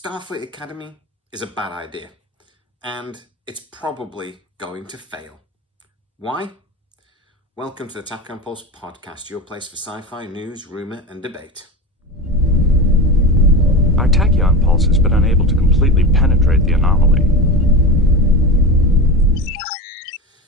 Starfleet Academy is a bad idea, and it's probably going to fail. Why? Welcome to the Tachyon Pulse podcast, your place for sci-fi news, rumour and debate. Our tachyon pulse has been unable to completely penetrate the anomaly.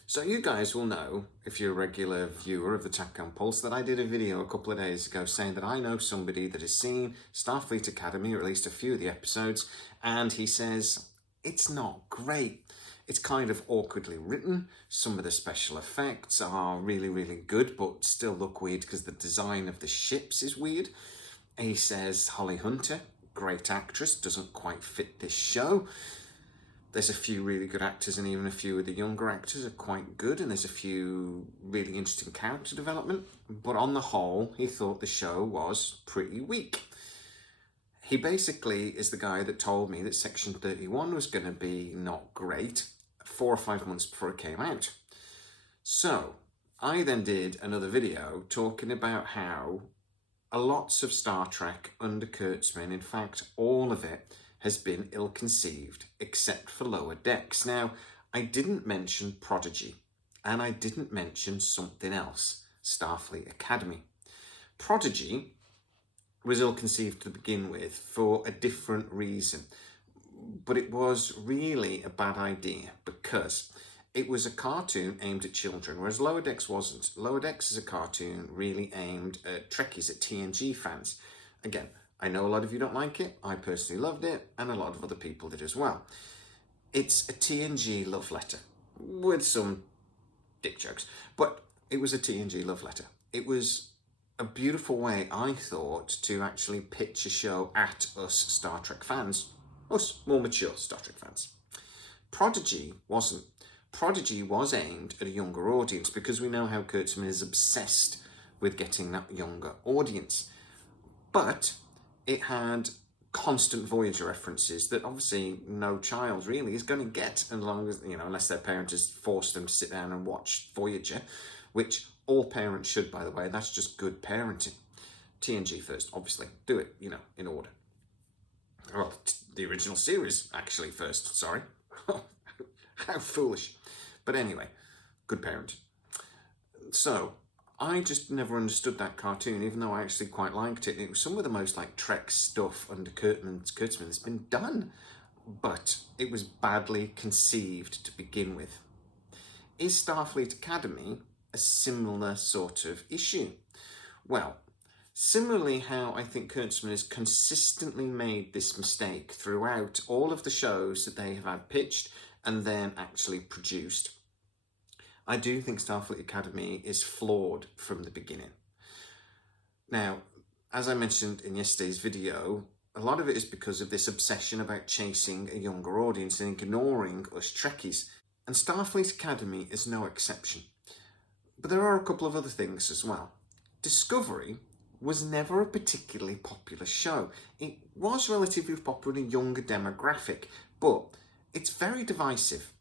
So you guys will know, if you're a regular viewer of the Tachyon Pulse, that I did a video a couple of days ago saying that I know somebody that has seen Starfleet Academy, or at least a few of the episodes, and he says it's not great. It's kind of awkwardly written. Some of the special effects are really good, but still look weird because the design of the ships is weird. He says Holly Hunter, great actress, doesn't quite fit this show. There's a few really good actors, and even a few of the younger actors are quite good, and there's a few really interesting character development. But on the whole, he thought the show was pretty weak. He basically is the guy that told me that Section 31 was going to be not great 4 or 5 months before it came out. So I then did another video talking about how lots of Star Trek under Kurtzman, in fact all of it, has been ill-conceived, except for Lower Decks. Now, I didn't mention Prodigy, and I didn't mention something else, Starfleet Academy. Prodigy was ill-conceived to begin with for a different reason, but it was really a bad idea because it was a cartoon aimed at children, whereas Lower Decks wasn't. Lower Decks is a cartoon really aimed at Trekkies, at TNG fans. Again, I know a lot of you don't like it. I personally loved it, and a lot of other people did as well. It's a TNG love letter with some dick jokes, but it was a TNG love letter. It was a beautiful way, I thought, to actually pitch a show at us Star Trek fans, us more mature Star Trek fans. Prodigy wasn't. Prodigy was aimed at a younger audience because we know how Kurtzman is obsessed with getting that younger audience. But it had constant Voyager references that obviously no child really is going to get, as long as, unless their parent has forced them to sit down and watch Voyager, which all parents should, by the way. That's just good parenting. TNG first, obviously. Do it, in order. Well, the original series actually first, sorry. How foolish. But anyway, good parent. So I just never understood that cartoon, even though I actually quite liked it. It was some of the most Trek stuff under Kurtzman that's been done, but it was badly conceived to begin with. Is Starfleet Academy a similar sort of issue? Well, similarly how I think Kurtzman has consistently made this mistake throughout all of the shows that they have had pitched and then actually produced, I do think Starfleet Academy is flawed from the beginning. Now, as I mentioned in yesterday's video, a lot of it is because of this obsession about chasing a younger audience and ignoring us Trekkies. And Starfleet Academy is no exception. But there are a couple of other things as well. Discovery was never a particularly popular show. It was relatively popular in a younger demographic, but it's very divisive.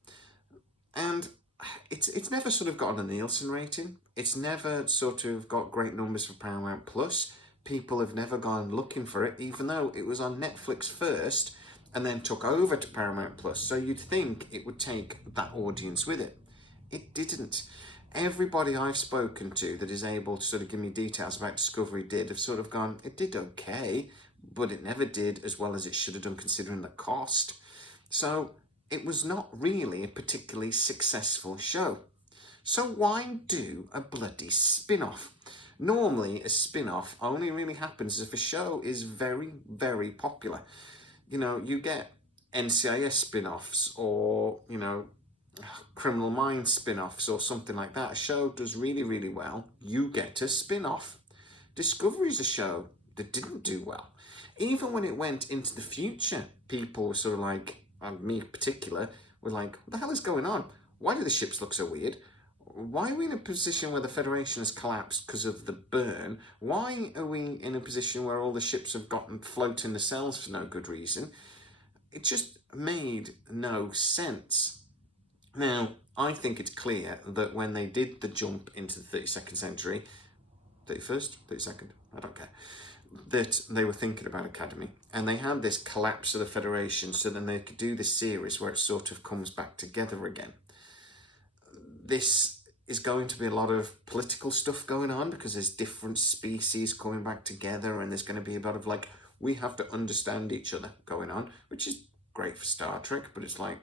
And it's never sort of gotten a Nielsen rating. It's never sort of got great numbers for Paramount Plus. People have never gone looking for it, even though it was on Netflix first and then took over to Paramount Plus. So you'd think it would take that audience with it. It didn't. Everybody I've spoken to that is able to sort of give me details about Discovery have sort of gone, it did okay, but it never did as well as it should have done considering the cost. So it was not really a particularly successful show. So why do a bloody spin-off? Normally, a spin-off only really happens if a show is very popular. You get NCIS spin-offs or, Criminal Minds spin-offs or something like that. A show does really well, you get a spin-off. Discovery's a show that didn't do well. Even when it went into the future, people were sort of like, and me in particular, were like, what the hell is going on? Why do the ships look so weird? Why are we in a position where the Federation has collapsed because of the burn? Why are we in a position where all the ships have gotten floating the cells for no good reason? It just made no sense. Now, I think it's clear that when they did the jump into the 32nd century, 31st, 32nd, I don't care. that they were thinking about Academy, and they had this collapse of the Federation so then they could do this series where it sort of comes back together again. This is going to be a lot of political stuff going on because there's different species coming back together, and there's going to be a lot of like, we have to understand each other going on, which is great for Star Trek, but it's like,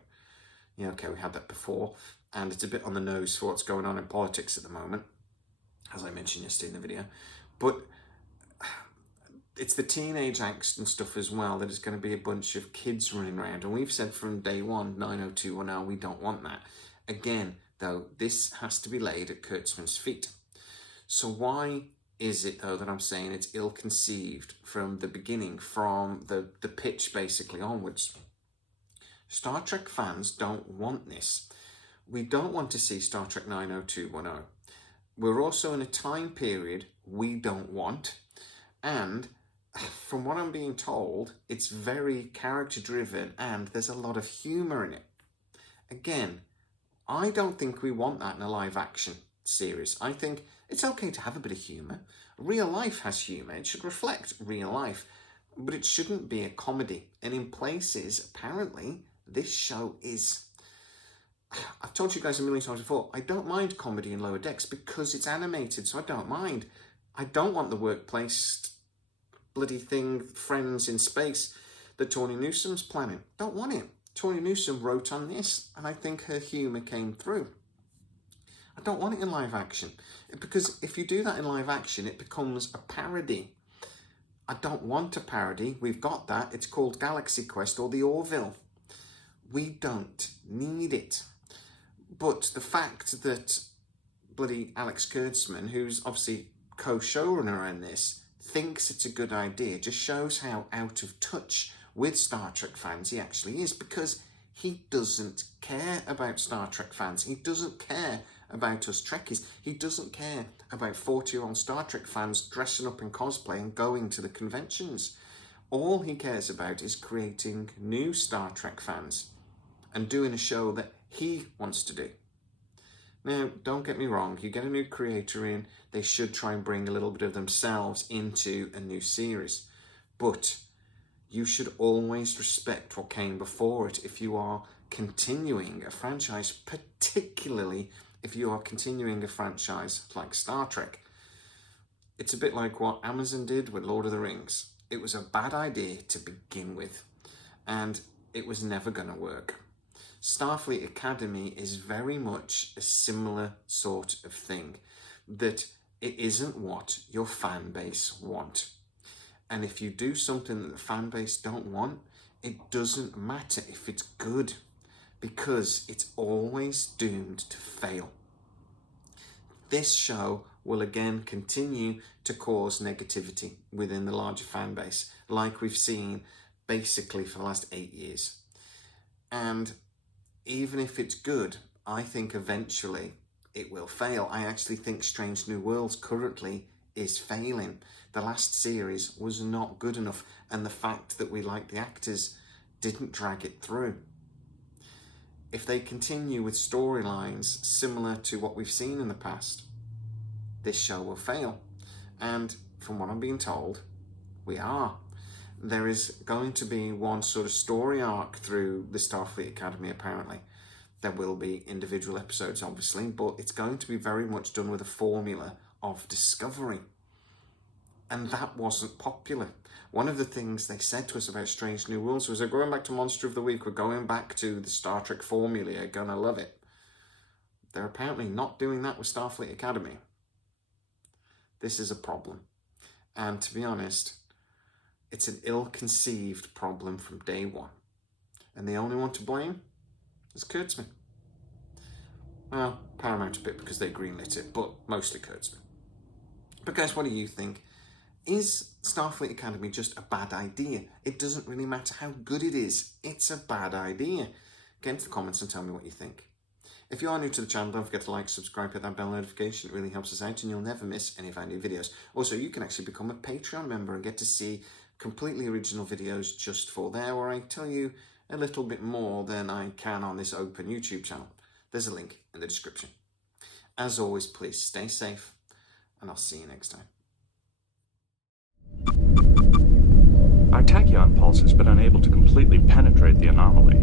yeah, okay, we had that before, and it's a bit on the nose for what's going on in politics at the moment, as I mentioned yesterday in the video. But it's the teenage angst and stuff as well, that it's going to be a bunch of kids running around, and we've said from day one, 90210, we don't want that. Again, though, this has to be laid at Kurtzman's feet. So why is it, though, that I'm saying it's ill-conceived from the beginning, from the pitch basically onwards? Star Trek fans don't want this. We don't want to see Star Trek 90210. We're also in a time period we don't want, and from what I'm being told, it's very character-driven and there's a lot of humour in it. Again, I don't think we want that in a live-action series. I think it's okay to have a bit of humour. Real life has humour. It should reflect real life. But it shouldn't be a comedy. And in places, apparently, this show is. I've told you guys a million times before, I don't mind comedy in Lower Decks because it's animated, so I don't mind. I don't want the workplace bloody thing, Friends in Space, that Tawny Newsom's planning. Don't want it. Tawny Newsom wrote on this, and I think her humour came through. I don't want it in live action, because if you do that in live action, it becomes a parody. I don't want a parody. We've got that. It's called Galaxy Quest or the Orville. We don't need it. But the fact that bloody Alex Kurtzman, who's obviously co-showrunner in this, thinks it's a good idea just shows how out of touch with Star Trek fans he actually is, because he doesn't care about Star Trek fans. He doesn't care about us Trekkies. He doesn't care about 40-year-old Star Trek fans dressing up in cosplay and going to the conventions. All he cares about is creating new Star Trek fans and doing a show that he wants to do. Now, don't get me wrong, you get a new creator in, they should try and bring a little bit of themselves into a new series. But you should always respect what came before it if you are continuing a franchise, particularly if you are continuing a franchise like Star Trek. It's a bit like what Amazon did with Lord of the Rings. It was a bad idea to begin with, and it was never going to work. Starfleet Academy is very much a similar sort of thing, that it isn't what your fan base want. And if you do something that the fan base don't want, it doesn't matter if it's good, because it's always doomed to fail. This show will again continue to cause negativity within the larger fan base, like we've seen basically for the last 8 years. And even if it's good, I think eventually it will fail. I actually think Strange New Worlds currently is failing. The last series was not good enough, and the fact that we like the actors didn't drag it through. If they continue with storylines similar to what we've seen in the past, this show will fail. And from what I'm being told, we are. There is going to be one sort of story arc through the Starfleet Academy, apparently. There will be individual episodes, obviously, but it's going to be very much done with a formula of discovery. And that wasn't popular. One of the things they said to us about Strange New Worlds was, they're going back to Monster of the Week, we're going back to the Star Trek formula, you're gonna love it. They're apparently not doing that with Starfleet Academy. This is a problem. And to be honest, it's an ill-conceived problem from day one. And the only one to blame is Kurtzman. Well, Paramount a bit because they greenlit it, but mostly Kurtzman. But guys, what do you think? Is Starfleet Academy just a bad idea? It doesn't really matter how good it is. It's a bad idea. Get into the comments and tell me what you think. If you are new to the channel, don't forget to like, subscribe, hit that bell notification. It really helps us out and you'll never miss any of our new videos. Also, you can actually become a Patreon member and get to see completely original videos just for there, where I tell you a little bit more than I can on this open YouTube channel. There's a link in the description. As always, please stay safe, and I'll see you next time. Our tachyon pulse has been unable to completely penetrate the anomaly.